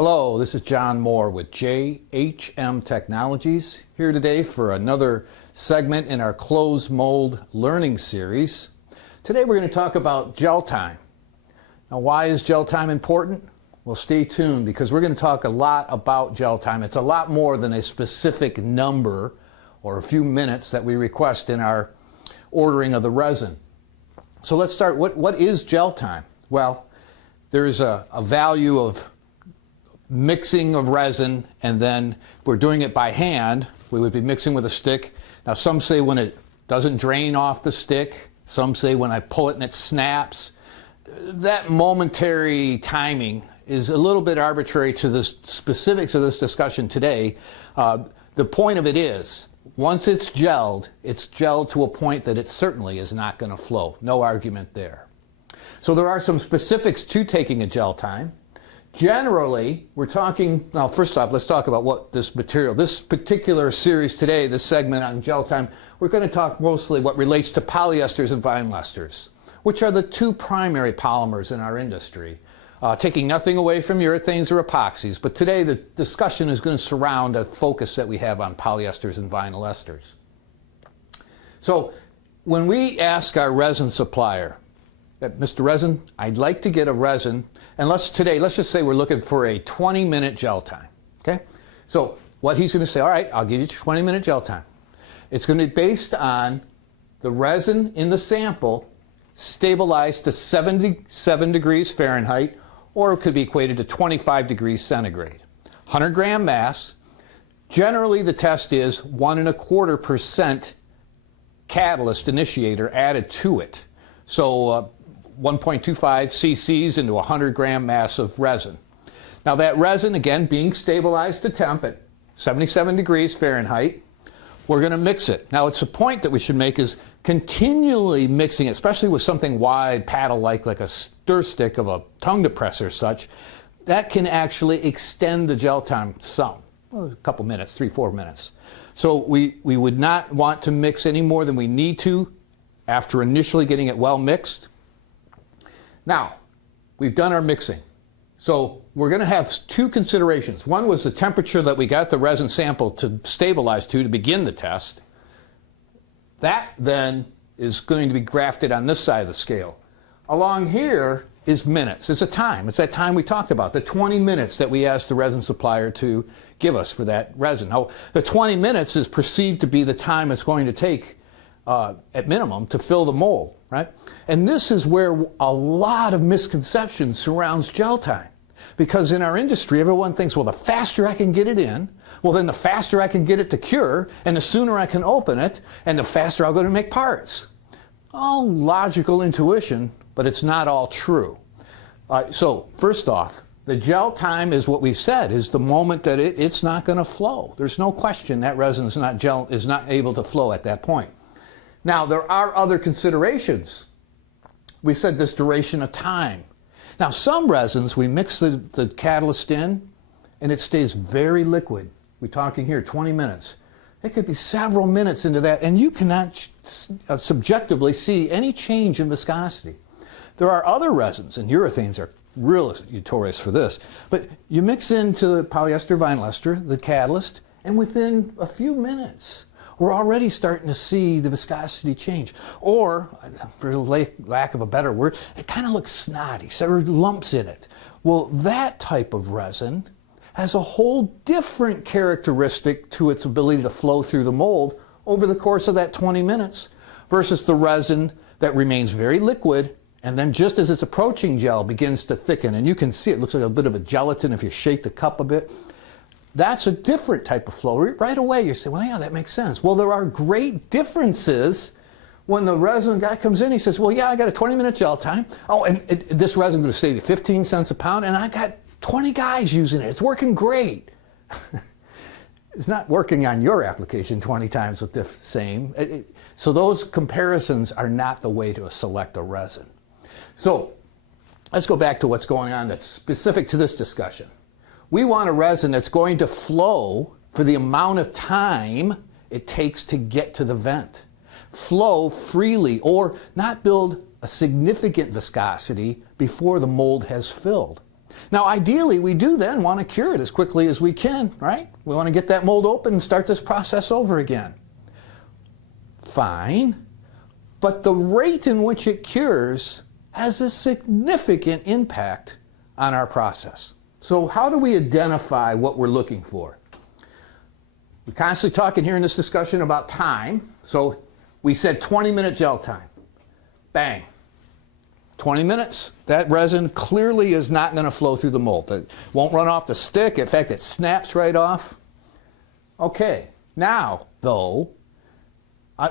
Hello, this is John Moore with JHM Technologies, here today for another segment in our closed mold learning series. Today we're going to talk about gel time. Now, why is gel time important? Well, stay tuned because we're going to talk a lot about gel time. It's a lot more than a specific number or a few minutes that we request in our ordering of the resin. So let's start. What is gel time? Well, there's a value of mixing of resin, and then if we're doing it by hand, we would be mixing with a stick. Now, some say when it doesn't drain off the stick. Some say when I pull it and it snaps. That momentary timing is a little bit arbitrary to the specifics of this discussion today. The point of it is, once it's gelled to a point that it certainly is not going to flow. No argument there. So there are some specifics to taking a gel time. Generally, we're talking, now first off, let's talk about what this material, this particular series today, this segment on gel time, we're going to talk mostly what relates to polyesters and vinyl esters, which are the two primary polymers in our industry. Taking nothing away from urethanes or epoxies, but today the discussion is going to surround a focus that we have on polyesters and vinyl esters. So when we ask our resin supplier, Mr. Resin, I'd like to get a resin, and let's just say we're looking for a 20-minute gel time, okay? So what he's going to say, all right, I'll give you 20-minute gel time. It's going to be based on the resin in the sample stabilized to 77 degrees Fahrenheit, or it could be equated to 25 degrees centigrade. 100-gram mass. Generally, the test is 1.25% catalyst initiator added to it. So 1.25 cc's into a 100-gram mass of resin. Now that resin, again, being stabilized to temp at 77 degrees Fahrenheit, we're going to mix it. Now, it's a point that we should make is continually mixing it, especially with something wide, paddle-like, like a stir stick of a tongue depressor such, that can actually extend the gel time some, a couple minutes, 3-4 minutes. So we would not want to mix any more than we need to after initially getting it well mixed. Now, we've done our mixing. So we're going to have two considerations. One was the temperature that we got the resin sample to stabilize to begin the test. That then is going to be grafted on this side of the scale. Along here is minutes. It's a time. It's that time we talked about, the 20 minutes that we asked the resin supplier to give us for that resin. Now, the 20 minutes is perceived to be the time it's going to take at minimum to fill the mold, right? And this is where a lot of misconception surrounds gel time. Because in our industry, everyone thinks, well, the faster I can get it in, well, then the faster I can get it to cure, and the sooner I can open it, and the faster I'll go to make parts. All logical intuition, but it's not all true. So first off, the gel time is what we've said, is the moment that it's not going to flow. There's no question that resin is not able to flow at that point. Now, there are other considerations. We said this duration of time. Now, some resins, we mix the catalyst in, and it stays very liquid. We're talking here 20 minutes. It could be several minutes into that, and you cannot subjectively see any change in viscosity. There are other resins, and urethanes are real notorious for this, but you mix into the polyester vinyl ester, the catalyst, and within a few minutes, we're already starting to see the viscosity change. Or, for lack of a better word, it kind of looks snotty, so there are lumps in it. Well, that type of resin has a whole different characteristic to its ability to flow through the mold over the course of that 20 minutes versus the resin that remains very liquid, and then just as it's approaching gel begins to thicken. And you can see it looks like a bit of a gelatin if you shake the cup a bit. That's a different type of flow. Right away you say, well, yeah, that makes sense. Well, there are great differences when the resin guy comes in. He says, well, yeah, I got a 20-minute gel time. Oh, and this resin is going to save you 15 cents a pound, and I got 20 guys using it. It's working great. It's not working on your application 20 times with the same. So those comparisons are not the way to select a resin. So let's go back to what's going on that's specific to this discussion. We want a resin that's going to flow for the amount of time it takes to get to the vent. Flow freely or not build a significant viscosity before the mold has filled. Now, ideally, we do then want to cure it as quickly as we can, right? We want to get that mold open and start this process over again. Fine, but the rate in which it cures has a significant impact on our process. So how do we identify what we're looking for? We're constantly talking here in this discussion about time. So we said 20-minute gel time. Bang. 20 minutes, that resin clearly is not going to flow through the mold. It won't run off the stick. In fact, it snaps right off. Okay, now, though,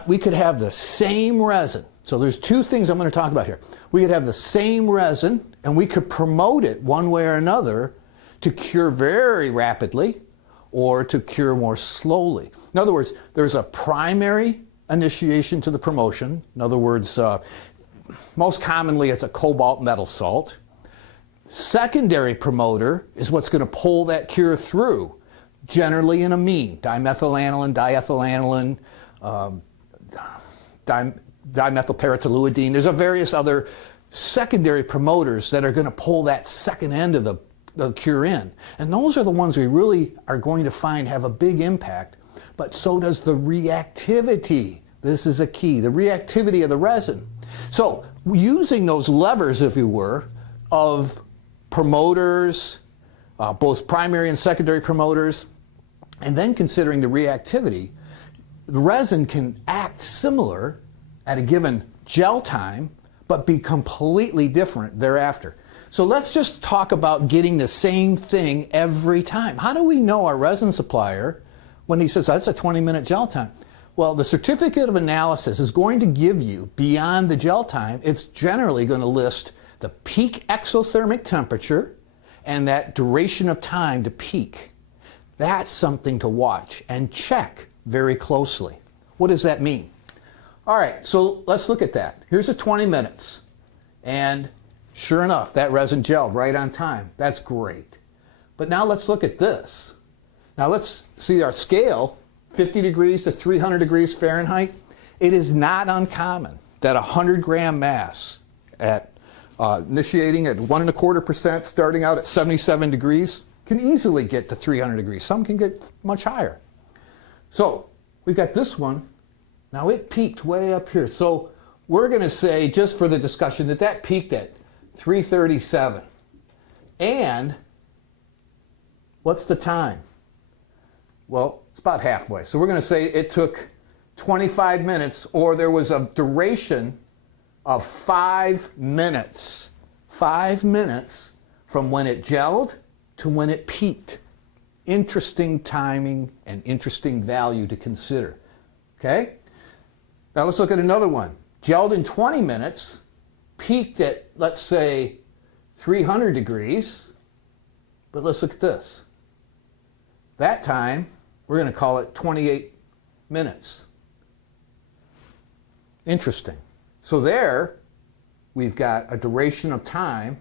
we could have the same resin. So there's two things I'm going to talk about here. We could have the same resin, and we could promote it one way or another to cure very rapidly or to cure more slowly. In other words, there's a primary initiation to the promotion. In other words, most commonly it's a cobalt metal salt. Secondary promoter is what's going to pull that cure through, generally an amine, dimethylaniline, diethylaniline, dimethylparatoluidine. There's various other secondary promoters that are going to pull that second end of the cure in. And those are the ones we really are going to find have a big impact, but so does the reactivity. This is a key, the reactivity of the resin. So using those levers, if you were, of promoters, both primary and secondary promoters, and then considering the reactivity, the resin can act similar at a given gel time, but be completely different thereafter. So let's just talk about getting the same thing every time. How do we know our resin supplier when he says that's a 20-minute gel time? Well, the certificate of analysis is going to give you, beyond the gel time, it's generally going to list the peak exothermic temperature and that duration of time to peak. That's something to watch and check very closely. What does that mean? All right, so let's look at that. Here's a 20 minutes, and sure enough, that resin gelled right on time. That's great. But now let's look at this. Now let's see our scale, 50 degrees to 300 degrees Fahrenheit. It is not uncommon that a 100-gram mass at initiating at 1.25%, starting out at 77 degrees, can easily get to 300 degrees. Some can get much higher. So we've got this one. Now it peaked way up here. So we're going to say, just for the discussion, that that peaked at 337. And what's the time? Well, it's about halfway. So we're going to say it took 25 minutes, or there was a duration of 5 minutes. 5 minutes from when it gelled to when it peaked. Interesting timing and interesting value to consider. Okay? Now let's look at another one. Gelled in 20 minutes, peaked at, let's say, 300 degrees. But let's look at this. That time, we're going to call it 28 minutes. Interesting. So there, we've got a duration of time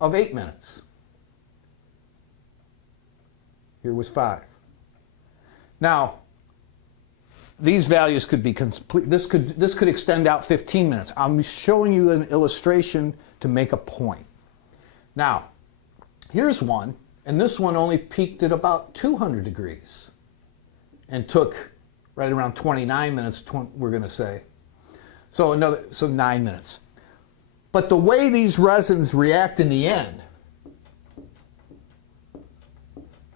of 8 minutes. Here was 5. Now, these values could be complete. This could extend out 15 minutes. I'm showing you an illustration to make a point. Now, here's one, and this one only peaked at about 200 degrees and took right around 29 minutes, we're going to say. So 9 minutes. But the way these resins react in the end,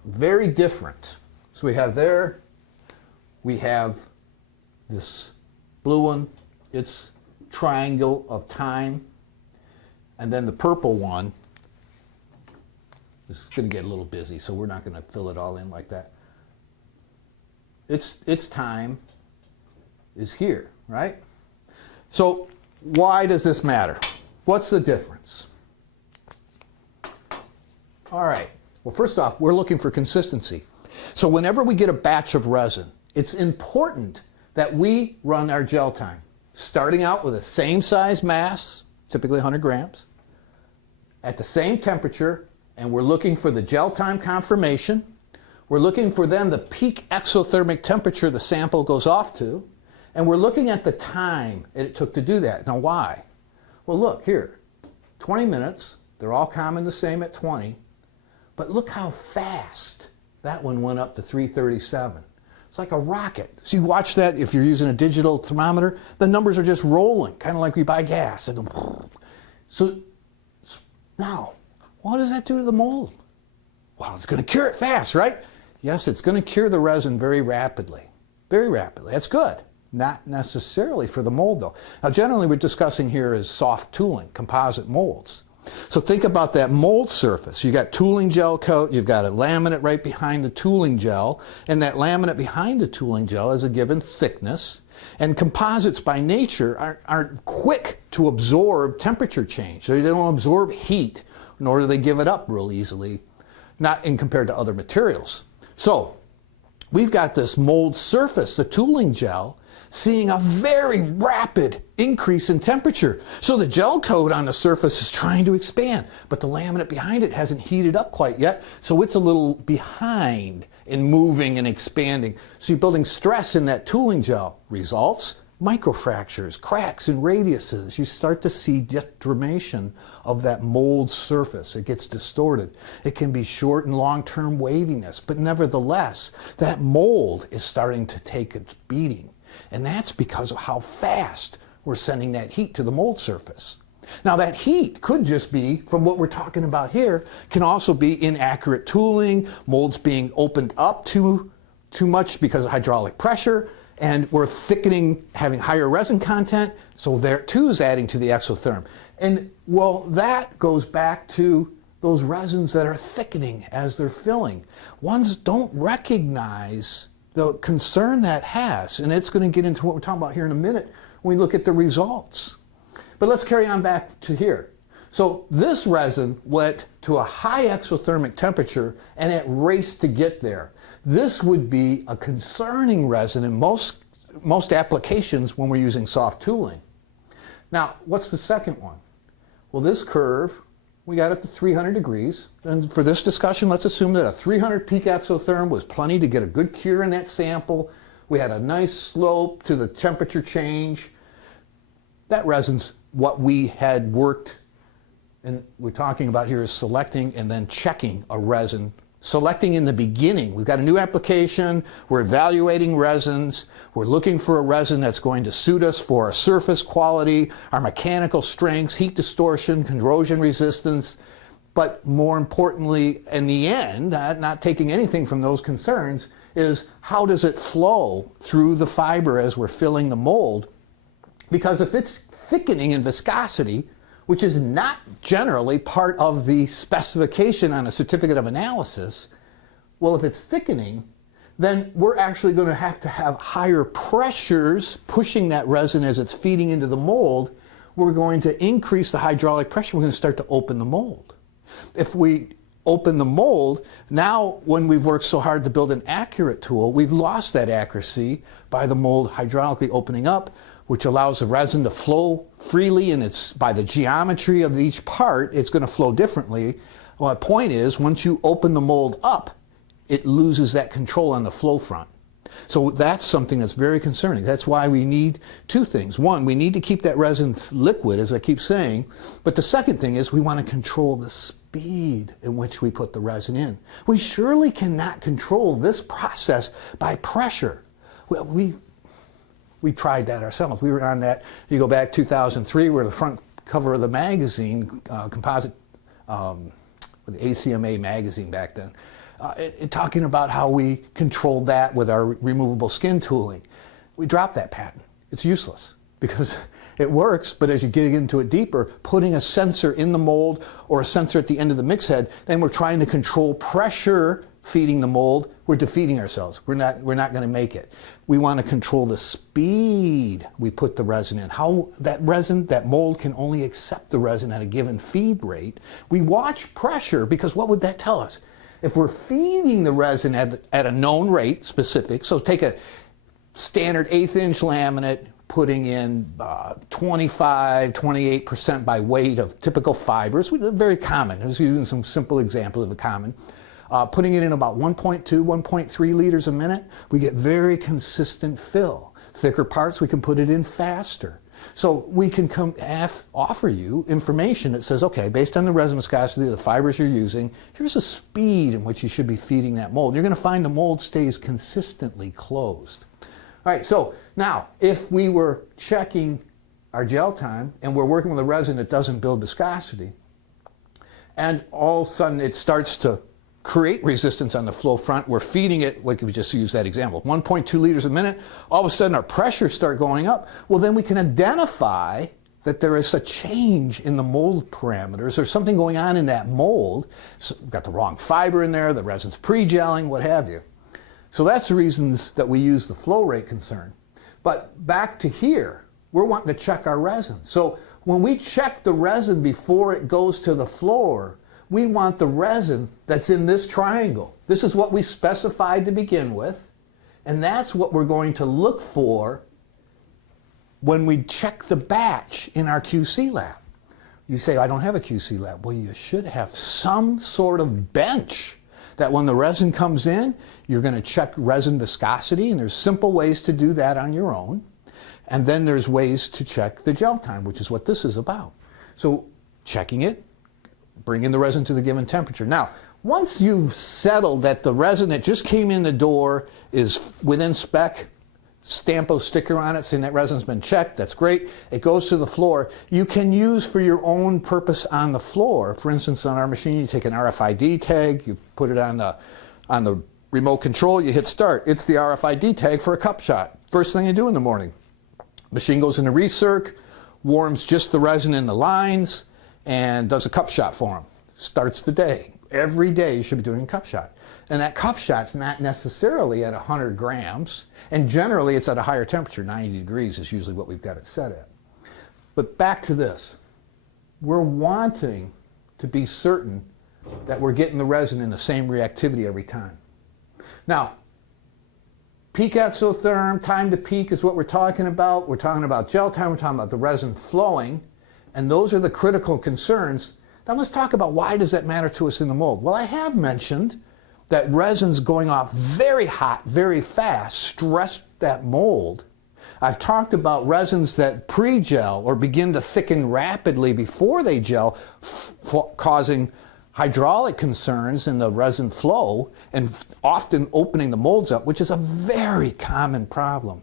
very different. So we have there, we have this blue one, it's triangle of time, and then the purple one, this is going to get a little busy, so we're not going to fill it all in like that. Its time is here, right? So why does this matter? What's the difference? All right. Well, first off, we're looking for consistency. So whenever we get a batch of resin, it's important that we run our gel time, starting out with the same size mass, typically 100 grams, at the same temperature, and we're looking for the gel time confirmation. We're looking for then the peak exothermic temperature the sample goes off to, and we're looking at the time it took to do that. Now why? Well, look here, 20 minutes, They're all common the same at 20. But look how fast that one went up to 337. It's like a rocket. So you watch that if you're using a digital thermometer, the numbers are just rolling, kind of like we buy gas. So now, what does that do to the mold? Well, it's going to cure it fast, right? Yes, it's going to cure the resin very rapidly. Very rapidly. That's good. Not necessarily for the mold, though. Now, generally, we're discussing here is soft tooling, composite molds. So think about that mold surface. You've got tooling gel coat, you've got a laminate right behind the tooling gel, and that laminate behind the tooling gel is a given thickness. And composites by nature aren't quick to absorb temperature change. So they don't absorb heat, nor do they give it up real easily, not in compared to other materials. So we've got this mold surface, the tooling gel, seeing a very rapid increase in temperature. So the gel coat on the surface is trying to expand, but the laminate behind it hasn't heated up quite yet, so it's a little behind in moving and expanding. So you're building stress in that tooling gel. Results? Microfractures, cracks and radiuses. You start to see deformation of that mold surface. It gets distorted. It can be short and long-term waviness, but nevertheless, that mold is starting to take its beating. And that's because of how fast we're sending that heat to the mold surface. Now that heat could just be, from what we're talking about here, can also be inaccurate tooling, molds being opened up too much because of hydraulic pressure, and we're thickening, having higher resin content, so there too is adding to the exotherm. And well, that goes back to those resins that are thickening as they're filling. Ones don't recognize the concern that has, and it's going to get into what we're talking about here in a minute when we look at the results. But let's carry on back to here. So this resin went to a high exothermic temperature and it raced to get there. This would be a concerning resin in most applications when we're using soft tooling. Now, what's the second one? Well, this curve, we got up to 300 degrees. And for this discussion, let's assume that a 300 peak exotherm was plenty to get a good cure in that sample. We had a nice slope to the temperature change. That resin's what we had worked, and we're talking about here is selecting and then checking a resin. Selecting in the beginning. We've got a new application, we're evaluating resins, we're looking for a resin that's going to suit us for our surface quality, our mechanical strengths, heat distortion, corrosion resistance, but more importantly, in the end, not taking anything from those concerns, is how does it flow through the fiber as we're filling the mold? Because if it's thickening in viscosity, which is not generally part of the specification on a certificate of analysis, well, if it's thickening, then we're actually going to have higher pressures pushing that resin as it's feeding into the mold. We're going to increase the hydraulic pressure. We're going to start to open the mold. If we open the mold, now when we've worked so hard to build an accurate tool, we've lost that accuracy by the mold hydraulically opening up, which allows the resin to flow freely, and it's by the geometry of each part, it's going to flow differently. Well, the point is, once you open the mold up, it loses that control on the flow front. So that's something that's very concerning. That's why we need two things. One, we need to keep that resin liquid, as I keep saying, but the second thing is we want to control the speed in which we put the resin in. We surely cannot control this process by pressure. Well, we tried that ourselves. We were on that, you go back 2003, we're the front cover of the magazine, composite, with the ACMA magazine back then, talking about how we controlled that with our removable skin tooling. We dropped that patent. It's useless because it works, but as you get into it deeper, putting a sensor in the mold or a sensor at the end of the mix head, then we're trying to control pressure feeding the mold, we're defeating ourselves. We're not going to make it. We want to control the speed we put the resin in. How that resin, that mold can only accept the resin at a given feed rate. We watch pressure because what would that tell us? If we're feeding the resin at a known rate, specific, so take a standard 1/8 inch laminate, putting in 25, 28% by weight of typical fibers, which is very common. I was using some simple examples of the common. Putting it in about 1.2, 1.3 liters a minute, we get very consistent fill. Thicker parts, we can put it in faster. So we can offer you information that says, okay, based on the resin viscosity of the fibers you're using, here's a speed in which you should be feeding that mold. You're going to find the mold stays consistently closed. All right, so now if we were checking our gel time and we're working with a resin that doesn't build viscosity, and all of a sudden it starts to create resistance on the flow front, we're feeding it, like we just used that example, 1.2 liters a minute, all of a sudden our pressures start going up, well then we can identify that there is a change in the mold parameters. There's something going on in that mold. So we've got the wrong fiber in there, the resin's pre-gelling, what have you. So that's the reasons that we use the flow rate concern. But back to here, we're wanting to check our resin. So when we check the resin before it goes to the floor, we want the resin that's in this triangle. This is what we specified to begin with, and that's what we're going to look for when we check the batch in our QC lab. You say, I don't have a QC lab. Well, you should have some sort of bench that when the resin comes in, you're going to check resin viscosity, and there's simple ways to do that on your own. And then there's ways to check the gel time, which is what this is about. So checking it, bringing the resin to the given temperature. Now, once you've settled that the resin that just came in the door is within spec, stamp a sticker on it saying that resin's been checked, that's great. It goes to the floor. You can use for your own purpose on the floor. For instance, on our machine, you take an RFID tag, you put it on the remote control, you hit start. It's the RFID tag for a cup shot. First thing you do in the morning. Machine goes into recirc, warms just the resin in the lines, and does a cup shot for them. Starts the day. Every day you should be doing a cup shot. And that cup shot's not necessarily at 100 grams, and generally it's at a higher temperature, 90 degrees is usually what we've got it set at. But back to this. We're wanting to be certain that we're getting the resin in the same reactivity every time. Now, peak exotherm, time to peak is what we're talking about. We're talking about gel time, we're talking about the resin flowing, and those are the critical concerns. Now let's talk about why does that matter to us in the mold. Well, I have mentioned that resins going off very hot, very fast, stress that mold. I've talked about resins that pre-gel or begin to thicken rapidly before they gel, causing hydraulic concerns in the resin flow and often opening the molds up, which is a very common problem.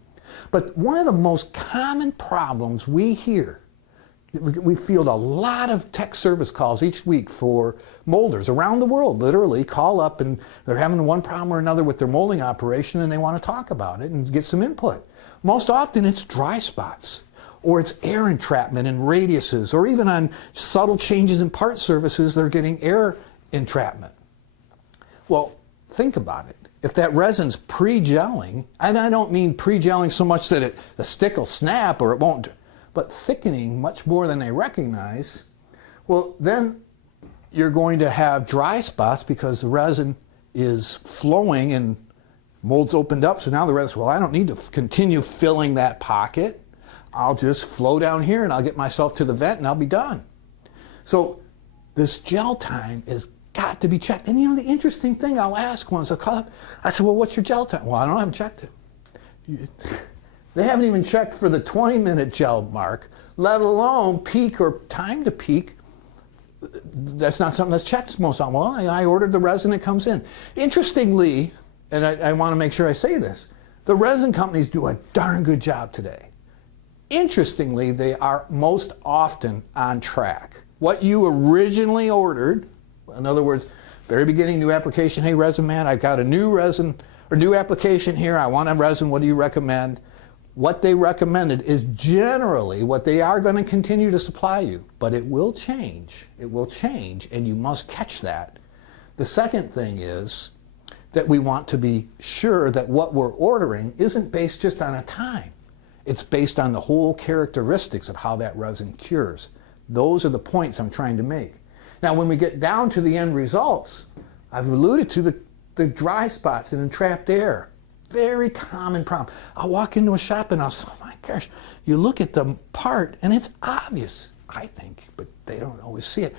But one of the most common problems we hear, we field a lot of tech service calls each week for molders around the world, literally call up and they're having one problem or another with their molding operation and they want to talk about it and get some input. Most often it's dry spots, or it's air entrapment in radiuses, or even on subtle changes in part surfaces, they're getting air entrapment. Well, think about it. If that resin's pre-gelling, and I don't mean pre-gelling so much that the stick will snap or it won't, but thickening much more than they recognize, well, then you're going to have dry spots because the resin is flowing and mold's opened up. So now the resin, well, I don't need to continue filling that pocket. I'll just flow down here and I'll get myself to the vent and I'll be done. So this gel time has got to be checked. And you know, the interesting thing I'll ask once I call up, I said, well, what's your gel time? Well, I haven't checked it. They haven't even checked for the 20-minute gel mark, let alone peak or time to peak. That's not something that's checked most often. Well, I ordered the resin, it comes in. Interestingly, and I want to make sure I say this, the resin companies do a darn good job today. Interestingly, they are most often on track. What you originally ordered, in other words, very beginning, new application, hey resin man, I've got a new resin or new application here, I want a resin, what do you recommend? What they recommended is generally what they are going to continue to supply you, but it will change. It will change, and you must catch that. The second thing is that we want to be sure that what we're ordering isn't based just on a time. It's based on the whole characteristics of how that resin cures. Those are the points I'm trying to make. Now, when we get down to the end results, I've alluded to the dry spots and entrapped air. Very common problem. I'll walk into a shop and I'll say, oh my gosh, you look at the part and it's obvious, I think, but they don't always see it.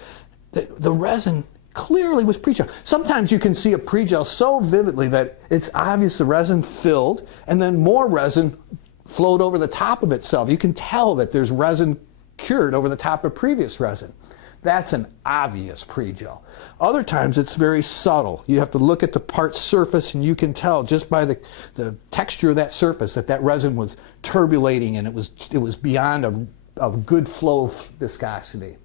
The resin clearly was pre-gel. Sometimes you can see a pre-gel so vividly that it's obvious the resin filled and then more resin flowed over the top of itself. You can tell that there's resin cured over the top of previous resin. That's an obvious pre-gel. Other times it's very subtle. You have to look at the part surface and you can tell just by the texture of that surface that that resin was turbulating and it was beyond a good flow of viscosity.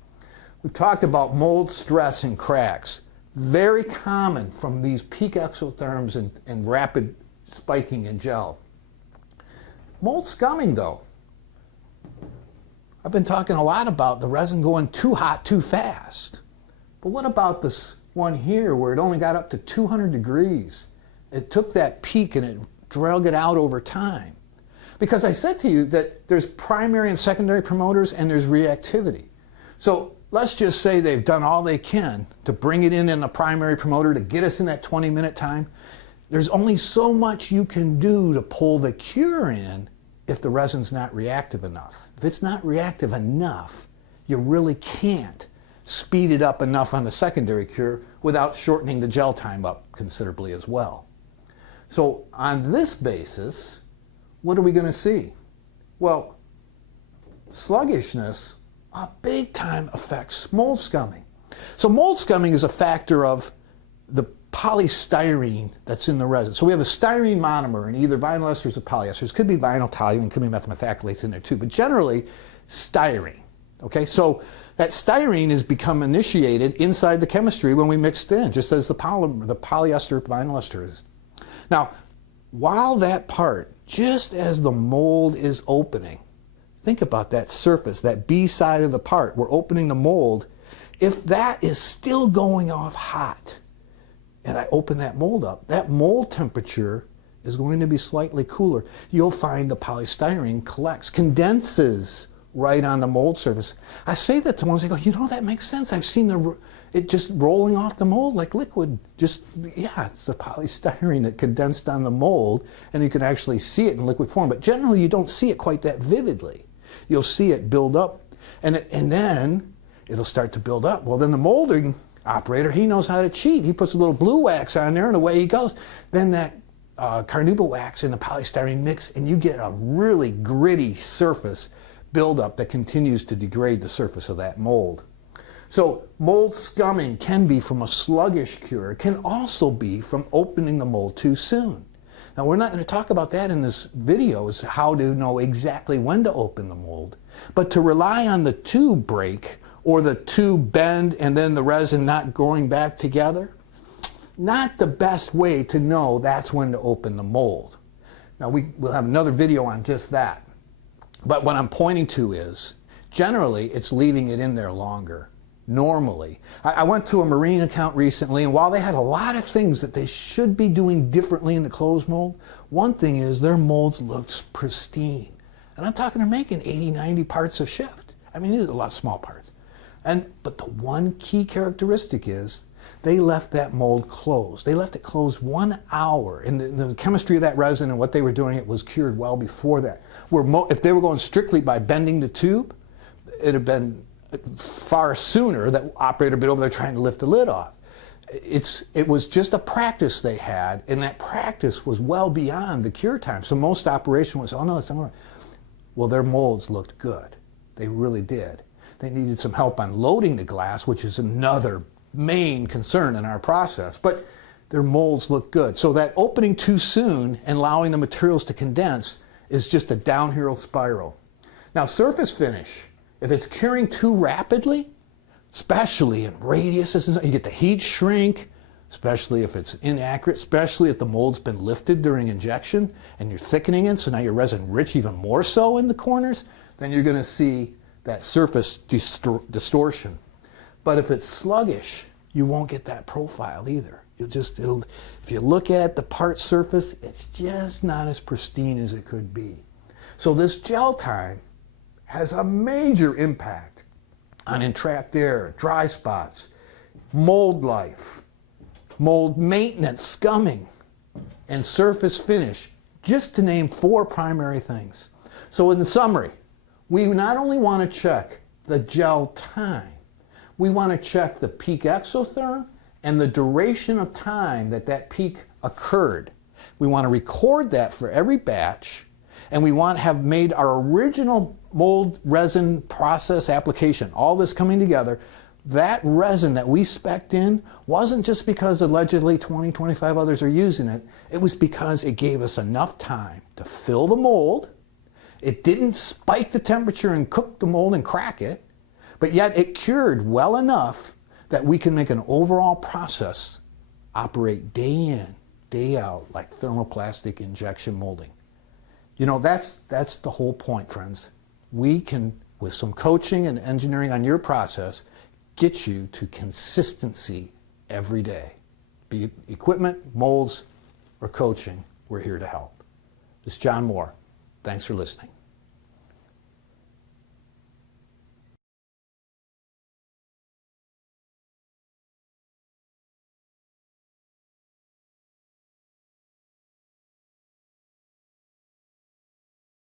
We've talked about mold stress and cracks. Very common from these peak exotherms and rapid spiking in gel. Mold scumming though. I've been talking a lot about the resin going too hot too fast. But what about this one here where it only got up to 200 degrees? It took that peak and it drug it out over time. Because I said to you that there's primary and secondary promoters and there's reactivity. So let's just say they've done all they can to bring it in a primary promoter to get us in that 20-minute time. There's only so much you can do to pull the cure in if the resin's not reactive enough. If it's not reactive enough, you really can't speed it up enough on the secondary cure without shortening the gel time up considerably as well. So on this basis, what are we going to see? Well, sluggishness big time affects mold scumming. So mold scumming is a factor of the polystyrene that's in the resin. So we have a styrene monomer in either vinyl esters or polyesters. Could be vinyl toluene, could be methacrylates in there too, but generally styrene. Okay, so that styrene has become initiated inside the chemistry when we mixed in, just as the polyester vinyl ester is. Now, while that part, just as the mold is opening, think about that surface, that B side of the part, we're opening the mold. If that is still going off hot, and I open that mold up, that mold temperature is going to be slightly cooler. You'll find the polystyrene collects, condenses right on the mold surface. I say that to ones, they go, you know, that makes sense. I've seen it just rolling off the mold like liquid. Just, yeah, it's the polystyrene that condensed on the mold, and you can actually see it in liquid form. But generally, you don't see it quite that vividly. You'll see it build up, and then it'll start to build up. Well, then the molding operator, he knows how to cheat. He puts a little blue wax on there and away he goes. Then that carnauba wax and the polystyrene mix and you get a really gritty surface buildup that continues to degrade the surface of that mold. So mold scumming can be from a sluggish cure. It can also be from opening the mold too soon. Now we're not going to talk about that in this video, is how to know exactly when to open the mold. But to rely on the tube break or the tube bend and then the resin not going back together, not the best way to know that's when to open the mold. Now we'll have another video on just that. But what I'm pointing to is, generally it's leaving it in there longer. Normally. I went to a marine account recently, and while they had a lot of things that they should be doing differently in the closed mold, one thing is their molds looked pristine. And I'm talking, they're making 80, 90 parts a shift. I mean, these are a lot of small parts. But the one key characteristic is they left that mold closed. They left it closed 1 hour. And the chemistry of that resin and what they were doing, it was cured well before that. If they were going strictly by bending the tube, it'd have been far sooner that operator been over there trying to lift the lid off. It was just a practice they had, and that practice was well beyond the cure time. So most operation was, oh no, it's not right. Well, their molds looked good. They really did. They needed some help on loading the glass, which is another main concern in our process, but their molds look good. So that opening too soon and allowing the materials to condense is just a downhill spiral. Now surface finish, if it's curing too rapidly, especially in radiuses, you get the heat shrink, especially if it's inaccurate, especially if the mold's been lifted during injection and you're thickening it, so now your resin rich even more so in the corners, then you're going to see that surface distortion. But if it's sluggish, you won't get that profile either. If you look at the part surface, it's just not as pristine as it could be. So this gel time has a major impact on entrapped air, dry spots, mold life, mold maintenance, scumming, and surface finish, just to name 4 primary things. So in summary, we not only want to check the gel time, we want to check the peak exotherm and the duration of time that peak occurred. We want to record that for every batch, and we want to have made our original mold resin process application, all this coming together, that resin that we spec'd in wasn't just because allegedly 20, 25 others are using it. It was because it gave us enough time to fill the mold. It didn't spike the temperature and cook the mold and crack it, but yet it cured well enough that we can make an overall process operate day in, day out, like thermoplastic injection molding. You know, that's the whole point, friends. We can, with some coaching and engineering on your process, get you to consistency every day. Be it equipment, molds, or coaching, we're here to help. This is John Moore. Thanks for listening.